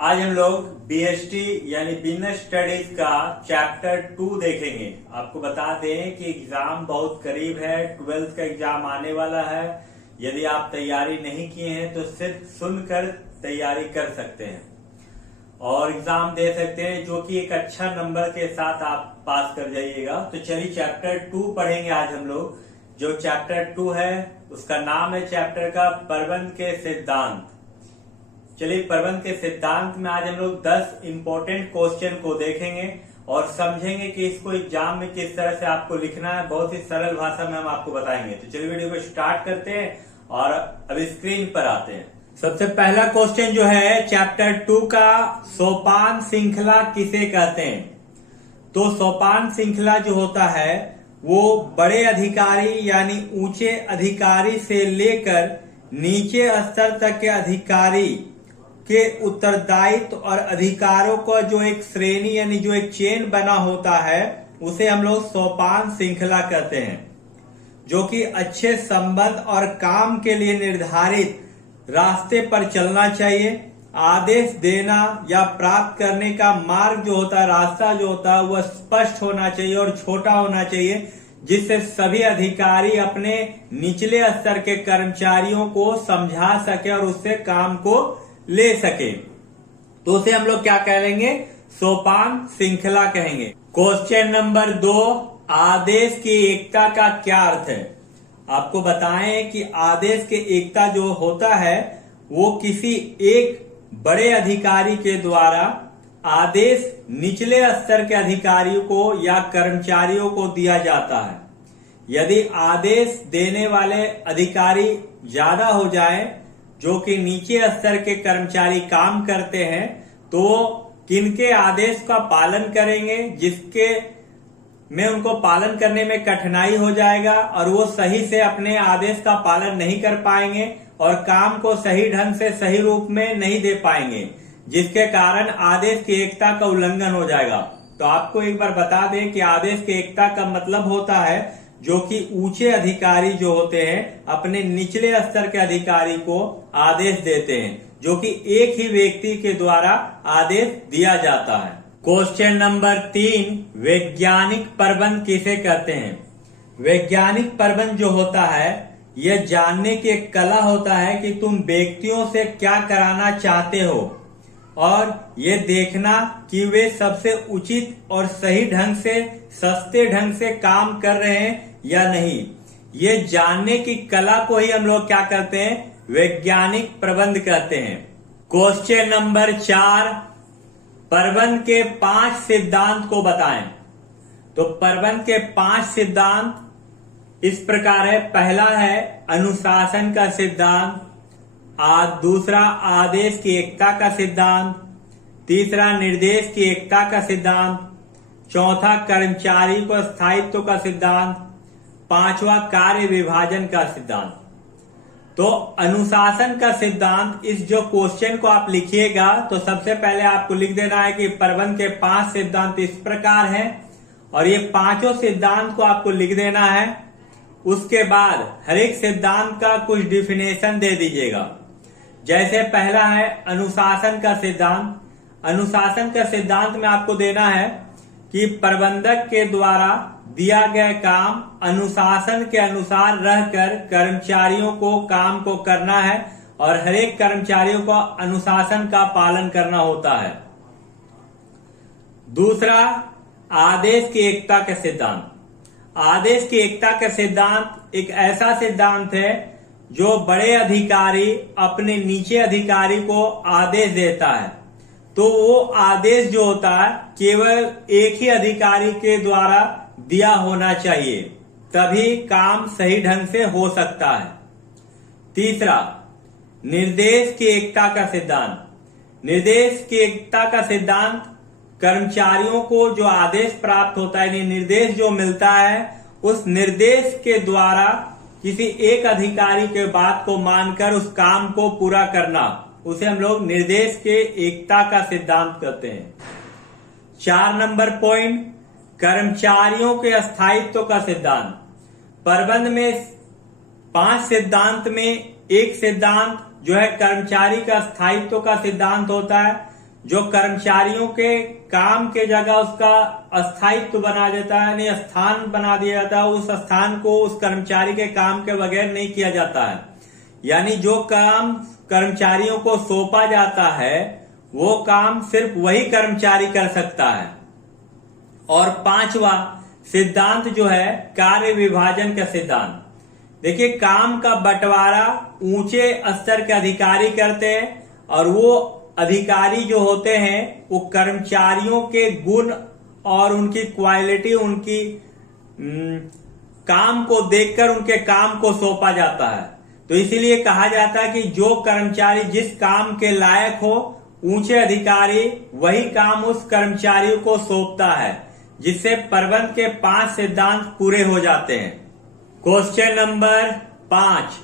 आज हम लोग बीएसटी यानी बिजनेस स्टडीज का चैप्टर 2 देखेंगे। आपको बता दें कि एग्जाम बहुत करीब है, 12th का एग्जाम आने वाला है। यदि आप तैयारी नहीं किए हैं तो सिर्फ सुनकर तैयारी कर सकते हैं और एग्जाम दे सकते हैं, जो कि एक अच्छा नंबर के साथ आप पास कर जाइएगा। तो चलिए चैप्टर 2 पढ़ेंगे आज हम लोग। जो चैप्टर 2 है उसका नाम है चैप्टर का प्रबंध के सिद्धांत। चलिए प्रबंध के सिद्धांत में आज हम लोग 10 इंपॉर्टेंट क्वेश्चन को देखेंगे और समझेंगे कि इसको एग्जाम में किस तरह से आपको लिखना है। बहुत ही सरल भाषा में हम आपको बताएंगे। तो चलिए वीडियो को स्टार्ट करते हैं और अब स्क्रीन पर आते हैं। सबसे पहला क्वेश्चन जो है चैप्टर 2 का, सोपान श्रृंखला किसे कहते हैं। तो सोपान श्रृंखला जो होता है वो बड़े अधिकारी यानी ऊंचे अधिकारी से लेकर नीचे स्तर तक के अधिकारी के उत्तरदायित्व और अधिकारों का जो एक श्रेणी यानी जो एक चेन बना होता है उसे हम लोग सोपान श्रृंखला कहते हैं, जो कि अच्छे संबंध और काम के लिए निर्धारित रास्ते पर चलना चाहिए। आदेश देना या प्राप्त करने का मार्ग जो होता है, रास्ता जो होता है, वह स्पष्ट होना चाहिए और छोटा होना चाहिए, जिससे सभी अधिकारी अपने निचले स्तर के कर्मचारियों को समझा सके और उससे काम को ले सके। तो उसे हम लोग क्या कहेंगे, सोपान श्रृंखला कहेंगे। क्वेश्चन नंबर 2, आदेश की एकता का क्या अर्थ है। आपको बताएं कि आदेश की एकता जो होता है वो किसी एक बड़े अधिकारी के द्वारा आदेश निचले स्तर के अधिकारियों को या कर्मचारियों को दिया जाता है। यदि आदेश देने वाले अधिकारी ज्यादा हो जाए, जो कि नीचे स्तर के कर्मचारी काम करते हैं, तो किनके आदेश का पालन करेंगे जिसके में उनको पालन करने में कठिनाई हो जाएगा और वो सही से अपने आदेश का पालन नहीं कर पाएंगे और काम को सही ढंग से सही रूप में नहीं दे पाएंगे, जिसके कारण आदेश की एकता का उल्लंघन हो जाएगा। तो आपको एक बार बता दें कि आदेश की एकता का मतलब होता है जो कि ऊंचे अधिकारी जो होते हैं अपने निचले स्तर के अधिकारी को आदेश देते हैं, जो कि एक ही व्यक्ति के द्वारा आदेश दिया जाता है। क्वेश्चन नंबर 3, वैज्ञानिक प्रबंध किसे कहते हैं। वैज्ञानिक प्रबंध जो होता है यह जानने की एक कला होता है कि तुम व्यक्तियों से क्या कराना चाहते हो और ये देखना कि वे सबसे उचित और सही ढंग से, सस्ते ढंग से काम कर रहे हैं या नहीं। ये जानने की कला को ही हम लोग क्या कहते हैं, वैज्ञानिक प्रबंध कहते हैं। क्वेश्चन नंबर 4, प्रबंध के 5 सिद्धांत को बताएं। तो प्रबंध के 5 सिद्धांत इस प्रकार है। पहला है अनुशासन का सिद्धांत, दूसरा आदेश की एकता का सिद्धांत, तीसरा निर्देश की एकता का सिद्धांत, चौथा कर्मचारी को स्थायित्व का सिद्धांत, पांचवा कार्य विभाजन का सिद्धांत। तो अनुशासन का सिद्धांत, इस जो क्वेश्चन को आप लिखिएगा तो सबसे पहले आपको लिख देना है कि प्रबंध के 5 सिद्धांत इस प्रकार हैं और ये पांचों सिद्धांत को आपको लिख देना है। उसके बाद हर एक सिद्धांत का कुछ डिफिनेशन दे दीजिएगा। जैसे पहला है अनुशासन का सिद्धांत। अनुशासन का सिद्धांत में आपको देना है कि प्रबंधक के द्वारा दिया गया काम अनुशासन के अनुसार रहकर कर्मचारियों को काम को करना है और हर एक कर्मचारियों को अनुशासन का पालन करना होता है। दूसरा, आदेश की एकता का सिद्धांत। आदेश की एकता का सिद्धांत एक ऐसा सिद्धांत है जो बड़े अधिकारी अपने नीचे अधिकारी को आदेश देता है। तो वो आदेश जो होता है केवल एक ही अधिकारी के द्वारा दिया होना चाहिए, तभी काम सही ढंग से हो सकता है। तीसरा, निर्देश की एकता का सिद्धांत। निर्देश की एकता का सिद्धांत कर्मचारियों को जो आदेश प्राप्त होता है, निर्देश जो मिलता है, उस निर्देश के द्वारा किसी एक अधिकारी के बात को मानकर उस काम को पूरा करना, उसे हम लोग निर्देश के एकता का सिद्धांत कहते हैं। 4 नंबर पॉइंट, कर्मचारियों के स्थायित्व का सिद्धांत। प्रबंध में 5 सिद्धांत में एक सिद्धांत जो है कर्मचारी का स्थायित्व का सिद्धांत होता है। जो कर्मचारियों के काम के जगह उसका अस्थायित्व बना देता है, यानी स्थान बना दिया जाता है, उस स्थान को उस कर्मचारी के काम के बगैर नहीं किया जाता है। यानी जो काम कर्मचारियों को सौंपा जाता है वो काम सिर्फ वही कर्मचारी कर सकता है। और पांचवा सिद्धांत जो है कार्य विभाजन का सिद्धांत। देखिए, काम का बंटवारा ऊंचे स्तर के अधिकारी करते हैं और वो अधिकारी जो होते हैं वो कर्मचारियों के गुण और उनकी क्वालिटी, उनकी काम को देखकर उनके काम को सौंपा जाता है। तो इसीलिए कहा जाता है कि जो कर्मचारी जिस काम के लायक हो, ऊंचे अधिकारी वही काम उस कर्मचारी को सौंपता है, जिससे प्रबंध के 5 सिद्धांत पूरे हो जाते हैं। क्वेश्चन नंबर 5,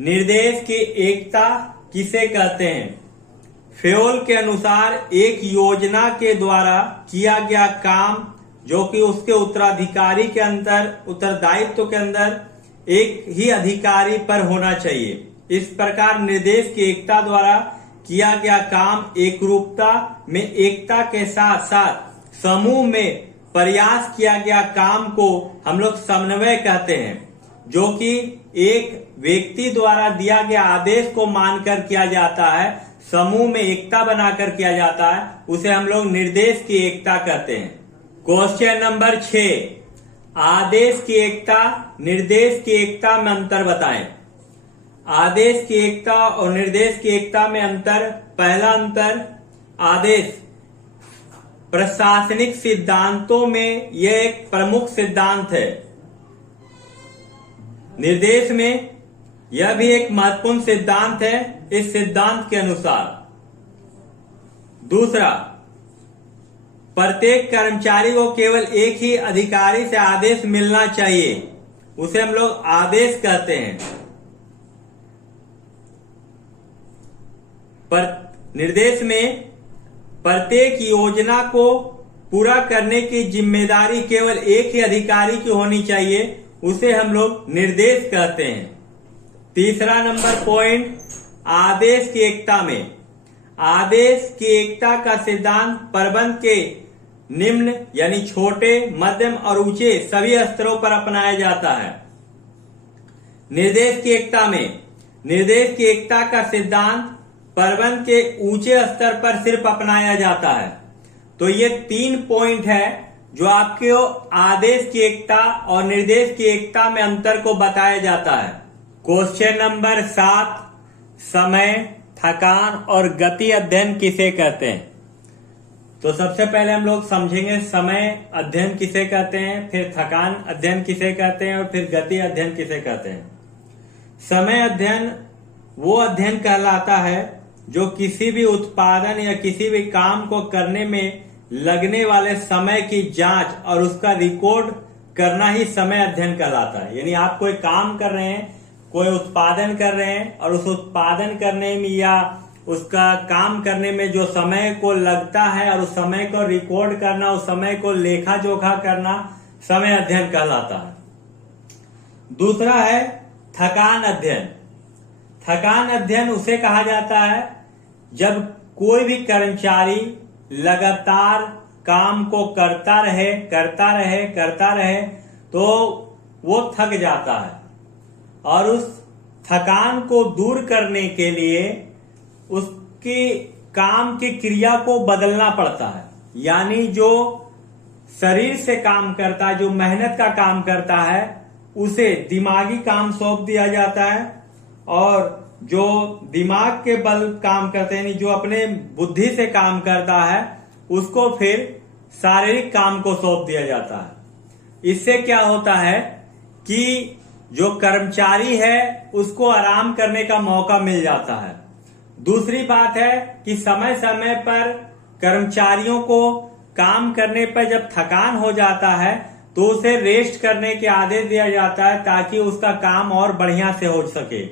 निर्देश की एकता किसे कहते हैं? फेयोल के अनुसार एक योजना के द्वारा किया गया काम जो कि उसके उत्तराधिकारी के उत्तरदायित्व के अंदर एक ही अधिकारी पर होना चाहिए। इस प्रकार निर्देश की एकता द्वारा किया गया काम एकरूपता में एकता के साथ साथ समूह में प्रयास किया गया काम को हम लोग समन्वय कहते हैं, जो कि एक व्यक्ति द्वारा दिया गया आदेश को मानकर किया जाता है, समूह में एकता बनाकर किया जाता है, उसे हम लोग निर्देश की एकता कहते हैं। क्वेश्चन नंबर 6, आदेश की एकता निर्देश की एकता में अंतर बताएं। आदेश की एकता और निर्देश की एकता में अंतर। पहला अंतर, आदेश प्रशासनिक सिद्धांतों में यह एक प्रमुख सिद्धांत है। निर्देश में यह भी एक महत्वपूर्ण सिद्धांत है इस सिद्धांत के अनुसार। दूसरा, प्रत्येक कर्मचारी को केवल एक ही अधिकारी से आदेश मिलना चाहिए, उसे हम लोग आदेश कहते हैं। निर्देश में प्रत्येक योजना को पूरा करने की जिम्मेदारी केवल एक ही अधिकारी की होनी चाहिए, उसे हम लोग निर्देश कहते हैं। तीसरा नंबर पॉइंट, आदेश की एकता में आदेश की एकता का सिद्धांत प्रबंध के निम्न यानी छोटे, मध्यम और ऊंचे सभी स्तरों पर अपनाया जाता है। निर्देश की एकता में निर्देश की एकता का सिद्धांत प्रबंध के ऊंचे स्तर पर सिर्फ अपनाया जाता है। तो ये 3 पॉइंट है जो आपके आदेश की एकता और निर्देश की एकता में अंतर को बताया जाता है। क्वेश्चन नंबर 7, समय, थकान और गति अध्ययन किसे कहते हैं? तो सबसे पहले हम लोग समझेंगे समय अध्ययन किसे कहते हैं, फिर थकान अध्ययन किसे कहते हैं और फिर गति अध्ययन किसे कहते हैं। समय अध्ययन वो अध्ययन कहलाता है जो किसी भी उत्पादन या किसी भी काम को करने में लगने वाले समय की जांच और उसका रिकॉर्ड करना ही समय अध्ययन कहलाता है। यानी आप कोई काम कर रहे हैं, कोई उत्पादन कर रहे हैं और उस उत्पादन करने में या उसका काम करने में जो समय को लगता है और उस समय को रिकॉर्ड करना, उस समय को लेखा जोखा करना समय अध्ययन कहलाता है। दूसरा है थकान अध्ययन। थकान अध्ययन उसे कहा जाता है जब कोई भी कर्मचारी लगातार काम को करता रहे तो वो थक जाता है और उस थकान को दूर करने के लिए उसकी काम की क्रिया को बदलना पड़ता है। यानी जो शरीर से काम करता है, जो मेहनत का काम करता है, उसे दिमागी काम सौंप दिया जाता है और जो दिमाग के बल काम करते हैं, जो अपने बुद्धि से काम करता है, उसको फिर शारीरिक काम को सौंप दिया जाता है। इससे क्या होता है कि जो कर्मचारी है उसको आराम करने का मौका मिल जाता है। दूसरी बात है कि समय समय पर कर्मचारियों को काम करने पर जब थकान हो जाता है तो उसे रेस्ट करने के आदेश दिया जाता है ताकि उसका काम और बढ़िया से हो सके।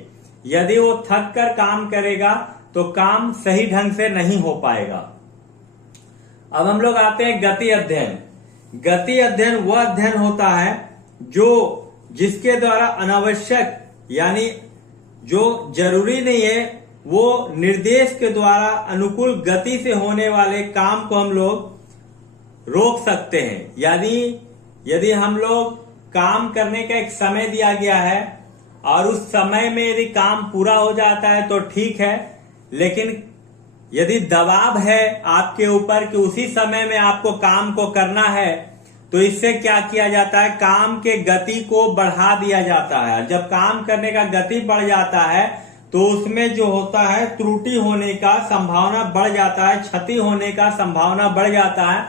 यदि वो थक कर काम करेगा तो काम सही ढंग से नहीं हो पाएगा। अब हम लोग आते हैं गति अध्ययन। गति अध्ययन वह अध्ययन होता है जिसके द्वारा अनावश्यक यानी जो जरूरी नहीं है वो निर्देश के द्वारा अनुकूल गति से होने वाले काम को हम लोग रोक सकते हैं। यानी यदि हम लोग काम करने का एक समय दिया गया है और उस समय में यदि काम पूरा हो जाता है तो ठीक है, लेकिन यदि दबाव है आपके ऊपर कि उसी समय में आपको काम को करना है, तो इससे क्या किया जाता है, काम के गति को बढ़ा दिया जाता है। जब काम करने का गति बढ़ जाता है तो उसमें जो होता है त्रुटि होने का संभावना बढ़ जाता है, क्षति होने का संभावना बढ़ जाता है,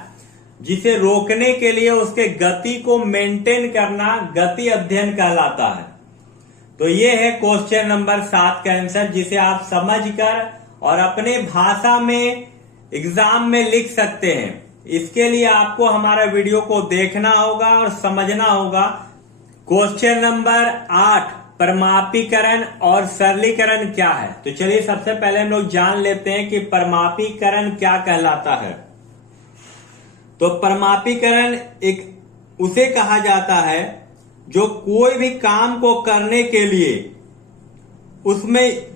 जिसे रोकने के लिए उसके गति को मेंटेन करना गति अध्ययन कहलाता है। तो ये है क्वेश्चन नंबर 7 का आंसर, जिसे आप समझकर और अपने भाषा में एग्जाम में लिख सकते हैं। इसके लिए आपको हमारा वीडियो को देखना होगा और समझना होगा। क्वेश्चन नंबर 8, परमापीकरण और सरलीकरण क्या है। तो चलिए सबसे पहले हम लोग जान लेते हैं कि परमापीकरण क्या कहलाता है। तो परमापीकरण एक उसे कहा जाता है जो कोई भी काम को करने के लिए उसमें,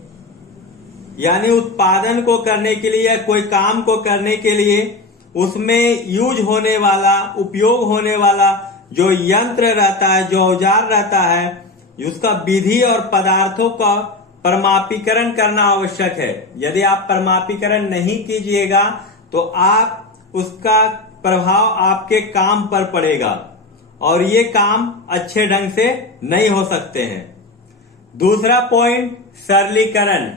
यानी उत्पादन को करने के लिए या कोई काम को करने के लिए उसमें यूज होने वाला, उपयोग होने वाला जो यंत्र रहता है, जो औजार रहता है, उसका विधि और पदार्थों का परमापीकरण करना आवश्यक है। यदि आप परमापीकरण नहीं कीजिएगा तो आप उसका प्रभाव आपके काम पर पड़ेगा और ये काम अच्छे ढंग से नहीं हो सकते हैं। दूसरा पॉइंट, सरलीकरण।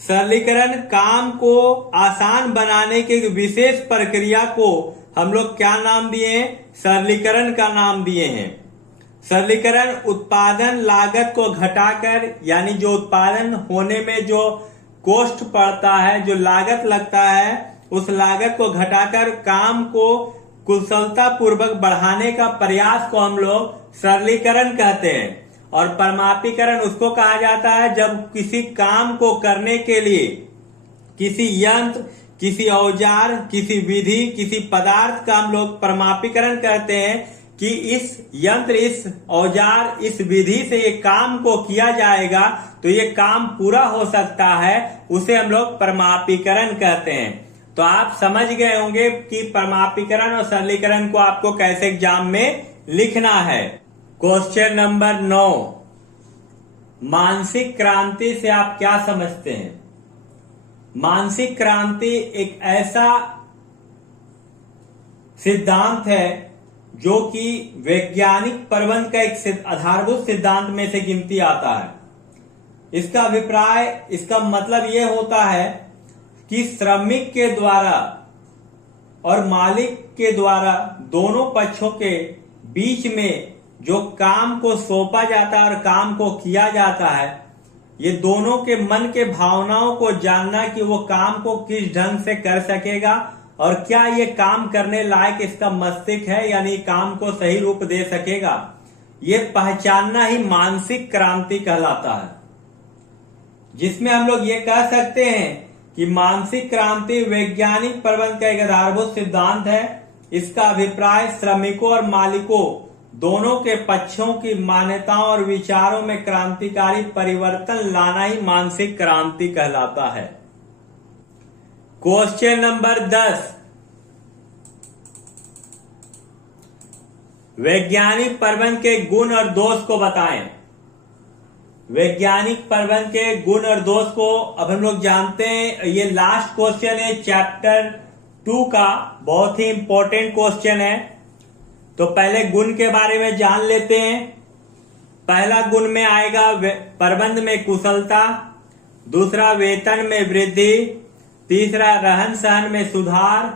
सरलीकरण काम को आसान बनाने की विशेष प्रक्रिया को हम लोग क्या नाम दिए हैं, सरलीकरण का नाम दिए हैं। सरलीकरण उत्पादन लागत को घटाकर, यानी जो उत्पादन होने में जो कॉस्ट पड़ता है, जो लागत लगता है, उस लागत को घटाकर काम को कुशलता पूर्वक बढ़ाने का प्रयास को हम लोग सरलीकरण कहते हैं। और परमापीकरण उसको कहा जाता है जब किसी काम को करने के लिए किसी यंत्र, किसी औजार, किसी विधि, किसी पदार्थ का हम लोग परमापीकरण करते हैं कि इस यंत्र, इस औजार, इस विधि से ये काम को किया जाएगा तो ये काम पूरा हो सकता है, उसे हम लोग परमापीकरण कहते हैं। तो आप समझ गए होंगे कि परमापीकरण और सरलीकरण को आपको कैसे एग्जाम में लिखना है। क्वेश्चन नंबर 9, मानसिक क्रांति से आप क्या समझते हैं। मानसिक क्रांति एक ऐसा सिद्धांत है जो कि वैज्ञानिक प्रबंध का एक आधारभूत सिद्धांत में से गिनती आता है। इसका अभिप्राय, इसका मतलब यह होता है कि श्रमिक के द्वारा और मालिक के द्वारा दोनों पक्षों के बीच में जो काम को सौंपा जाता है और काम को किया जाता है, ये दोनों के मन के भावनाओं को जानना कि वो काम को किस ढंग से कर सकेगा और क्या ये काम करने लायक इसका मस्तिष्क है, यानी काम को सही रूप दे सकेगा, ये पहचानना ही मानसिक क्रांति कहलाता है। जिसमें हम लोग ये कह सकते हैं कि मानसिक क्रांति वैज्ञानिक प्रबंध का एक आधारभूत सिद्धांत है। इसका अभिप्राय श्रमिकों और मालिकों दोनों के पक्षों की मान्यताओं और विचारों में क्रांतिकारी परिवर्तन लाना ही मानसिक क्रांति कहलाता है। क्वेश्चन नंबर 10, वैज्ञानिक प्रबंध के गुण और दोष को बताएं। वैज्ञानिक प्रबंध के गुण और दोष को अब हम लोग जानते हैं। ये लास्ट क्वेश्चन है चैप्टर 2 का, बहुत ही इंपॉर्टेंट क्वेश्चन है। तो पहले गुण के बारे में जान लेते हैं। पहला गुण में आएगा प्रबंध में कुशलता, दूसरा वेतन में वृद्धि, तीसरा रहन सहन में सुधार,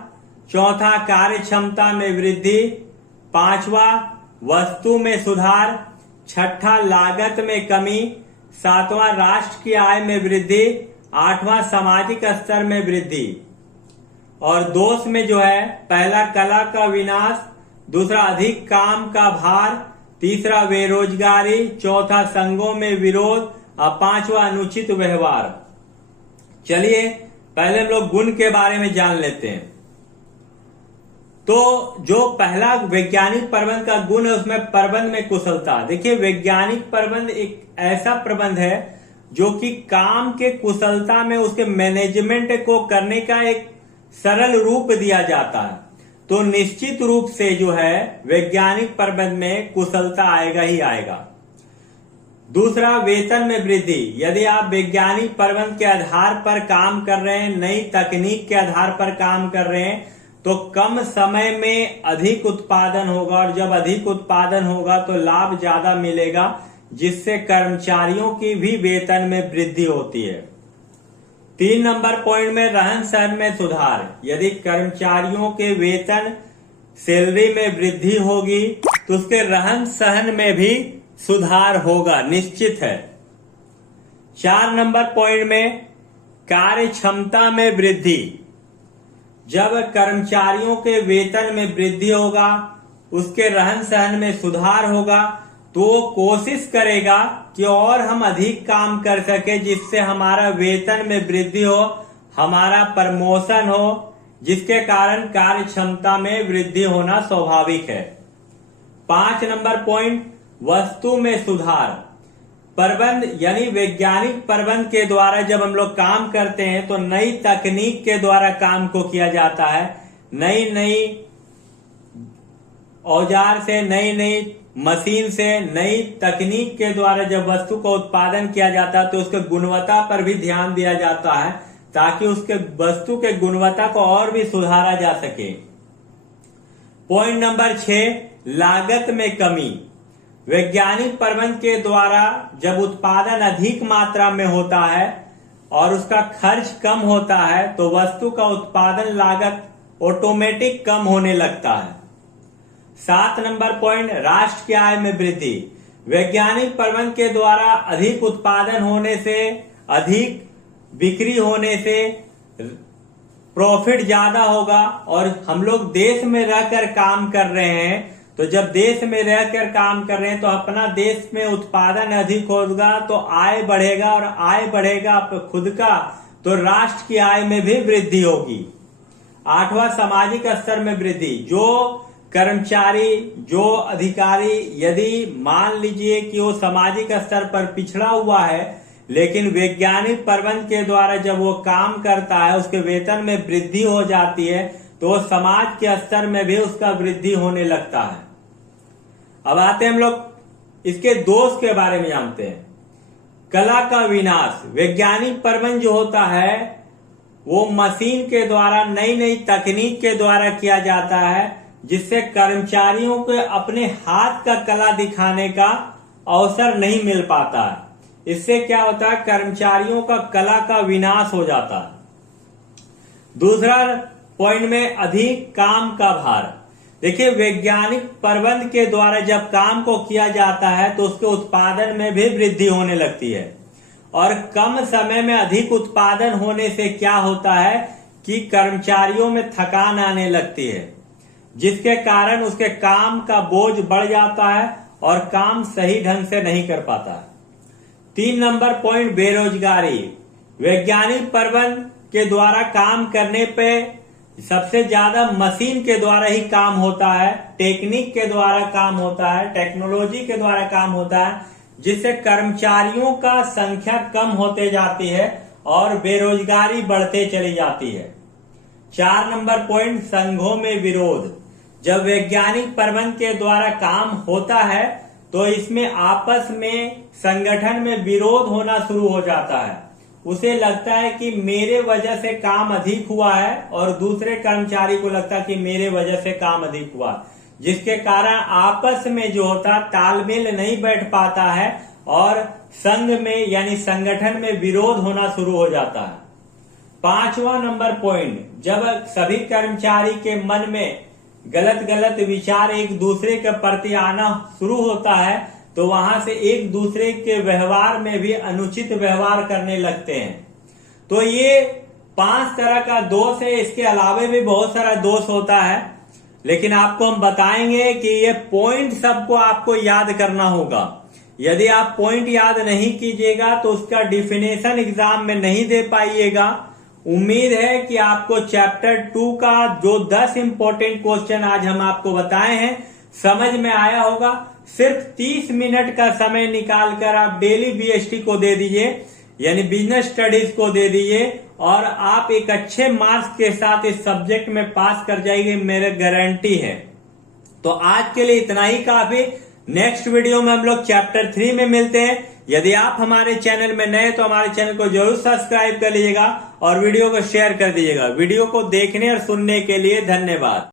चौथा कार्य क्षमता में वृद्धि, पांचवा वस्तु में सुधार, छठा लागत में कमी, सातवां राष्ट्र की आय में वृद्धि, आठवां सामाजिक स्तर में वृद्धि। और दोष में जो है, पहला कला का विनाश, दूसरा अधिक काम का भार, तीसरा बेरोजगारी, चौथा संघों में विरोध और पांचवा अनुचित व्यवहार। चलिए पहले हम लोग गुण के बारे में जान लेते हैं। तो जो पहला वैज्ञानिक प्रबंध का गुण है उसमें प्रबंध में कुशलता। देखिए वैज्ञानिक प्रबंध एक ऐसा प्रबंध है जो कि काम के कुशलता में उसके मैनेजमेंट को करने का एक सरल रूप दिया जाता है। तो निश्चित रूप से जो है वैज्ञानिक प्रबंध में कुशलता आएगा ही आएगा। दूसरा, वेतन में वृद्धि। यदि आप वैज्ञानिक प्रबंध के आधार पर काम कर रहे हैं, नई तकनीक के आधार पर काम कर रहे हैं, तो कम समय में अधिक उत्पादन होगा, और जब अधिक उत्पादन होगा तो लाभ ज्यादा मिलेगा, जिससे कर्मचारियों की भी वेतन में वृद्धि होती है। 3 नंबर पॉइंट में रहन सहन में सुधार। यदि कर्मचारियों के वेतन सैलरी में वृद्धि होगी तो उसके रहन सहन में भी सुधार होगा, निश्चित है। 4 नंबर पॉइंट में कार्य क्षमता में वृद्धि। जब कर्मचारियों के वेतन में वृद्धि होगा, उसके रहन सहन में सुधार होगा, तो कोशिश करेगा कि और हम अधिक काम कर सके, जिससे हमारा वेतन में वृद्धि हो, हमारा प्रमोशन हो, जिसके कारण कार्य क्षमता में वृद्धि होना स्वाभाविक है। 5 नंबर पॉइंट, वस्तु में सुधार। प्रबंध यानी वैज्ञानिक प्रबंध के द्वारा जब हम लोग काम करते हैं तो नई तकनीक के द्वारा काम को किया जाता है। नई नई औजार से, नई नई मशीन से, नई तकनीक के द्वारा जब वस्तु का उत्पादन किया जाता है तो उसके गुणवत्ता पर भी ध्यान दिया जाता है, ताकि उसके वस्तु के गुणवत्ता को और भी सुधारा जा सके। पॉइंट नंबर 6, लागत में कमी। वैज्ञानिक प्रबंध के द्वारा जब उत्पादन अधिक मात्रा में होता है और उसका खर्च कम होता है तो वस्तु का उत्पादन लागत ऑटोमेटिक कम होने लगता है। 7 नंबर पॉइंट, राष्ट्र की आय में वृद्धि। वैज्ञानिक प्रबंध के द्वारा अधिक उत्पादन होने से, अधिक बिक्री होने से प्रॉफिट ज्यादा होगा, और हम लोग देश में रहकर काम कर रहे हैं, तो जब देश में रहकर काम कर रहे हैं तो अपना देश में उत्पादन अधिक होगा तो आय बढ़ेगा, और आय बढ़ेगा खुद का तो राष्ट्र की आय में भी वृद्धि होगी। 8वां, सामाजिक स्तर में वृद्धि। जो कर्मचारी, जो अधिकारी, यदि मान लीजिए कि वो सामाजिक स्तर पर पिछड़ा हुआ है, लेकिन वैज्ञानिक प्रबंध के द्वारा जब वो काम करता है, उसके वेतन में वृद्धि हो जाती है, तो समाज के स्तर में भी उसका वृद्धि होने लगता है। अब आते हैं हम लोग इसके दोष के बारे में जानते हैं। कला का विनाश। वैज्ञानिक प्रबंध जो होता है वो मशीन के द्वारा, नई नई तकनीक के द्वारा किया जाता है, जिससे कर्मचारियों को अपने हाथ का कला दिखाने का अवसर नहीं मिल पाता है। इससे क्या होता है, कर्मचारियों का कला का विनाश हो जाता है। दूसरा पॉइंट में अधिक काम का भार। देखिए, वैज्ञानिक प्रबंध के द्वारा जब काम को किया जाता है तो उसके उत्पादन में भी वृद्धि होने लगती है, और कम समय में अधिक उत्पादन होने से क्या होता है कि कर्मचारियों में थकान आने लगती है, जिसके कारण उसके काम का बोझ बढ़ जाता है और काम सही ढंग से नहीं कर पाता। 3 नंबर पॉइंट, बेरोजगारी। वैज्ञानिक प्रबंध के द्वारा काम करने पे सबसे ज्यादा मशीन के द्वारा ही काम होता है, टेक्निक के द्वारा काम होता है, टेक्नोलॉजी के द्वारा काम होता है, जिससे कर्मचारियों का संख्या कम होते जाती है और बेरोजगारी बढ़ते चली जाती है। 4 नंबर पॉइंट, संघों में विरोध। जब वैज्ञानिक प्रबंध के द्वारा काम होता है तो इसमें आपस में, संगठन में विरोध होना शुरू हो जाता है। उसे लगता है कि मेरे वजह से काम अधिक हुआ है, और दूसरे कर्मचारी को लगता है कि मेरे वजह से काम अधिक हुआ, जिसके कारण आपस में जो होता तालमेल नहीं बैठ पाता है और संघ में यानी संगठन में विरोध होना शुरू हो जाता है। 5वां नंबर पॉइंट, जब सभी कर्मचारी के मन में गलत गलत विचार एक दूसरे के प्रति आना शुरू होता है तो वहां से एक दूसरे के व्यवहार में भी अनुचित व्यवहार करने लगते हैं। तो ये 5 तरह का दोष है। इसके अलावे भी बहुत सारा दोष होता है, लेकिन आपको हम बताएंगे कि ये पॉइंट सबको आपको याद करना होगा। यदि आप पॉइंट याद नहीं कीजिएगा तो उसका डिफिनेशन एग्जाम में नहीं दे पाइएगा। उम्मीद है कि आपको चैप्टर 2 का जो 10 इंपॉर्टेंट क्वेश्चन आज हम आपको बताए हैं समझ में आया होगा। सिर्फ 30 मिनट का समय निकालकर आप डेली बीएसटी को दे दीजिए। यानी बिजनेस स्टडीज को दे दीजिए और आप एक अच्छे मार्क्स के साथ इस सब्जेक्ट में पास कर जाएंगे, मेरे गारंटी है। तो आज के लिए इतना ही काफी। नेक्स्ट वीडियो में हम लोग चैप्टर 3 में मिलते हैं। यदि आप हमारे चैनल में नए तो हमारे चैनल को जरूर सब्सक्राइब कर लीजिएगा और वीडियो को शेयर कर दीजिएगा। वीडियो को देखने और सुनने के लिए धन्यवाद।